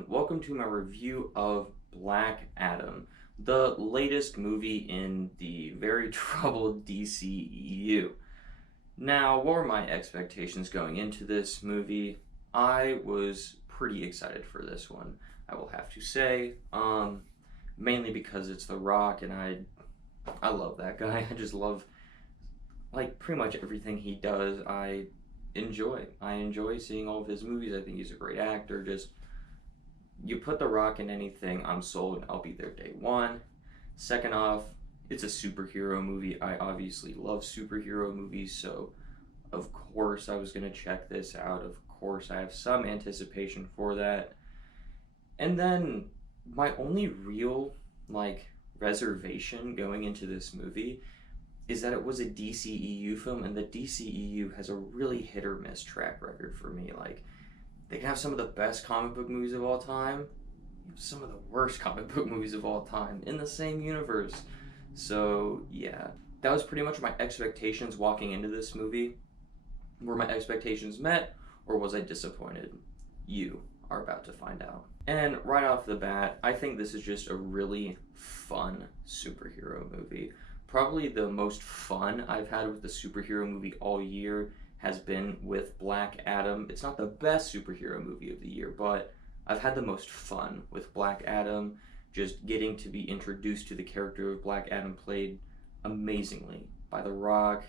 everyone. Welcome to my review of Black Adam, the latest movie in the very troubled DCEU. Now, what were my expectations going into this movie? I was pretty excited for this one, I will have to say. Mainly because it's The Rock, and I love that guy. I just love pretty much everything he does. I enjoy seeing all of his movies. I think he's a great actor. Just you put The Rock in anything, I'm sold. I'll be there day one. Second off, it's a superhero movie. I obviously love superhero movies, so of course I was gonna check this out. Of course, I have some anticipation for that. And then my only real reservation going into this movie is that it was a DCEU film, and the DCEU has a really hit or miss track record for me. They can have some of the best comic book movies of all time, some of the worst comic book movies of all time in the same universe. So, yeah, that was pretty much my expectations walking into this movie. Were my expectations met, or was I disappointed? You are about to find out. And right off the bat, I think this is just a really fun superhero movie. Probably the most fun I've had with the superhero movie all year has been with Black Adam. It's not the best superhero movie of the year, but I've had the most fun with Black Adam. Just getting to be introduced to the character of Black Adam, played amazingly by The Rock.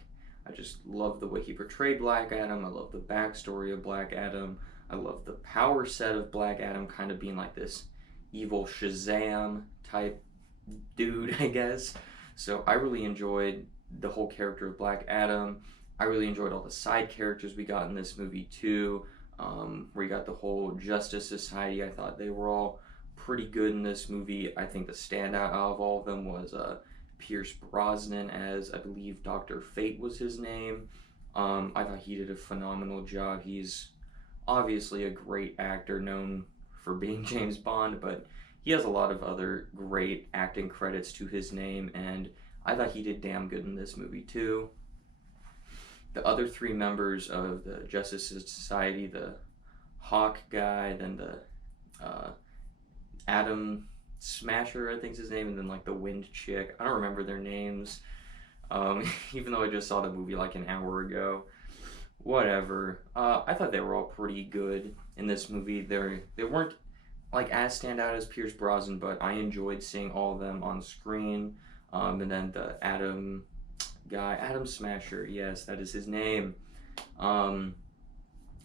I just love the way he portrayed Black Adam. I love the backstory of Black Adam. I love the power set of Black Adam kind of being like this evil Shazam type dude, I guess. So I really enjoyed the whole character of Black Adam. I really enjoyed all the side characters we got in this movie too. We got the whole Justice Society. I thought they were all pretty good in this movie. I think the standout out of all of them was Pierce Brosnan as, I believe, Dr. Fate was his name. I thought he did a phenomenal job. He's obviously a great actor known for being James Bond, but he has a lot of other great acting credits to his name, and I thought he did damn good in this movie too. The other three members of the Justice Society, the Hawk guy, then the Atom Smasher, I think's his name, and then the Wind chick. I don't remember their names, even though I just saw the movie an hour ago. Whatever. I thought they were all pretty good in this movie. They weren't as standout as Pierce Brosnan, but I enjoyed seeing all of them on screen. And then the Atom guy, Atom Smasher, yes, that is his name. I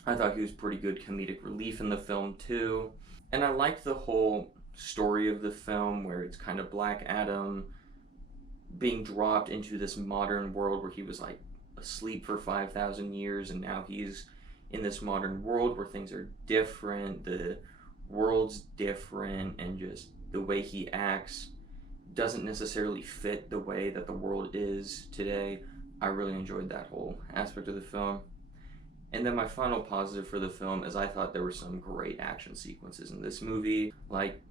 thought he was pretty good comedic relief in the film too. And I liked the whole story of the film where it's kind of Black Adam being dropped into this modern world where he was asleep for 5,000 years, and now he's in this modern world where things are different. The world's different, and just the way he acts doesn't necessarily fit the way that the world is today. I really enjoyed that whole aspect of the film. And then my final positive for the film is I thought there were some great action sequences in this movie.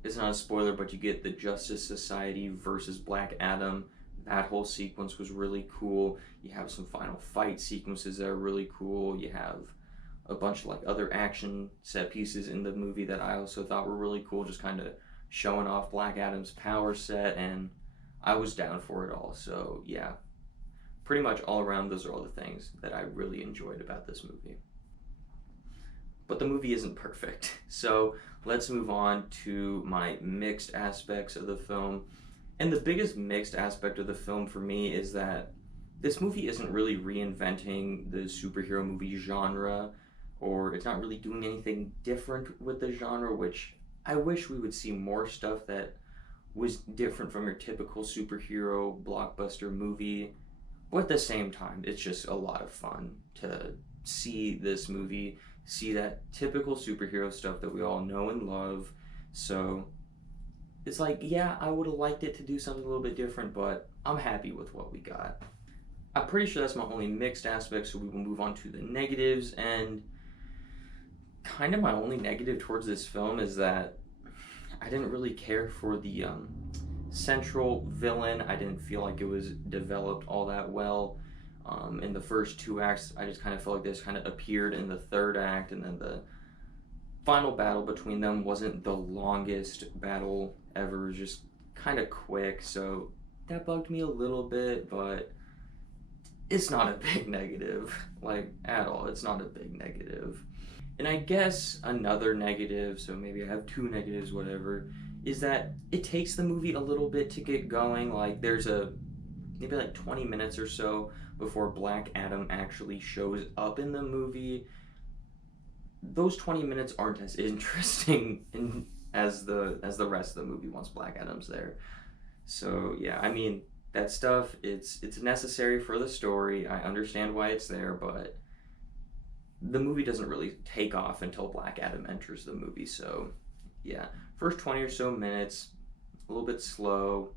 It's not a spoiler, but you get the Justice Society versus Black Adam. That whole sequence was really cool. You have some final fight sequences that are really cool. You have a bunch of other action set pieces in the movie that I also thought were really cool, just kind of showing off Black Adam's power set, and I was down for it all. So yeah, pretty much all around, those are all the things that I really enjoyed about this movie. But the movie isn't perfect, so let's move on to my mixed aspects of the film. And the biggest mixed aspect of the film for me is that this movie isn't really reinventing the superhero movie genre, or it's not really doing anything different with the genre, which I wish we would see more stuff that was different from your typical superhero blockbuster movie. But at the same time, it's just a lot of fun to see this movie, see that typical superhero stuff that we all know and love. So it's yeah, I would have liked it to do something a little bit different, but I'm happy with what we got. I'm pretty sure that's my only mixed aspect, so we will move on to the negatives. And kind of my only negative towards this film is that I didn't really care for the central villain. I didn't feel like it was developed all that well. In the first two acts, I just kind of felt like this kind of appeared in the third act, and then the final battle between them wasn't the longest battle ever, just kind of quick, so that bugged me a little bit, but it's not a big negative, like, at all. It's not a big negative. And I guess another negative, so maybe I have two negatives, whatever, is that it takes the movie a little bit to get going. Like, there's maybe like 20 minutes or so before Black Adam actually shows up in the movie. Those 20 minutes aren't as interesting as the rest of the movie once Black Adam's there. So yeah, I mean, that stuff, it's necessary for the story. I understand why it's there, but the movie doesn't really take off until Black Adam enters the movie. So yeah, first 20 or so minutes, a little bit slow,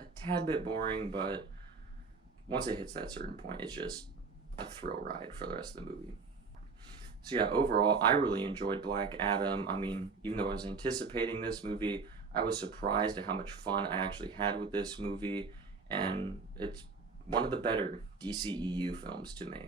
a tad bit boring, but once it hits that certain point, it's just a thrill ride for the rest of the movie. So yeah, overall, I really enjoyed Black Adam. I mean, even though I was anticipating this movie, I was surprised at how much fun I actually had with this movie, and it's one of the better DCEU films to me.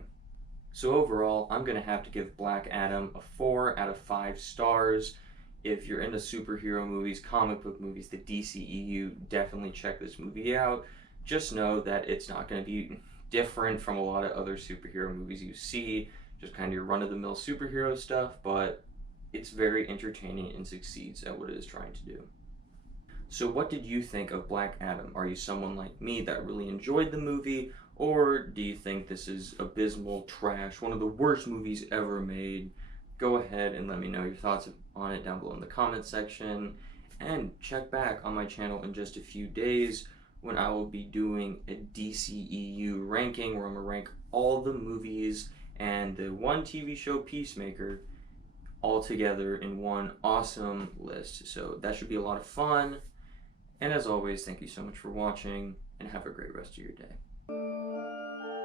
So overall, I'm going to have to give Black Adam a 4 out of 5 stars. If you're into superhero movies, comic book movies, the DCEU, definitely check this movie out. Just know that it's not going to be different from a lot of other superhero movies you see, just kind of your run-of-the-mill superhero stuff, but it's very entertaining and succeeds at what it is trying to do. So what did you think of Black Adam? Are you someone like me that really enjoyed the movie, or do you think this is abysmal trash, one of the worst movies ever made? Go ahead and let me know your thoughts on it down below in the comment section, and check back on my channel in just a few days when I will be doing a DCEU ranking where I'm going to rank all the movies and the one TV show Peacemaker all together in one awesome list. So that should be a lot of fun. And as always, thank you so much for watching, and have a great rest of your day.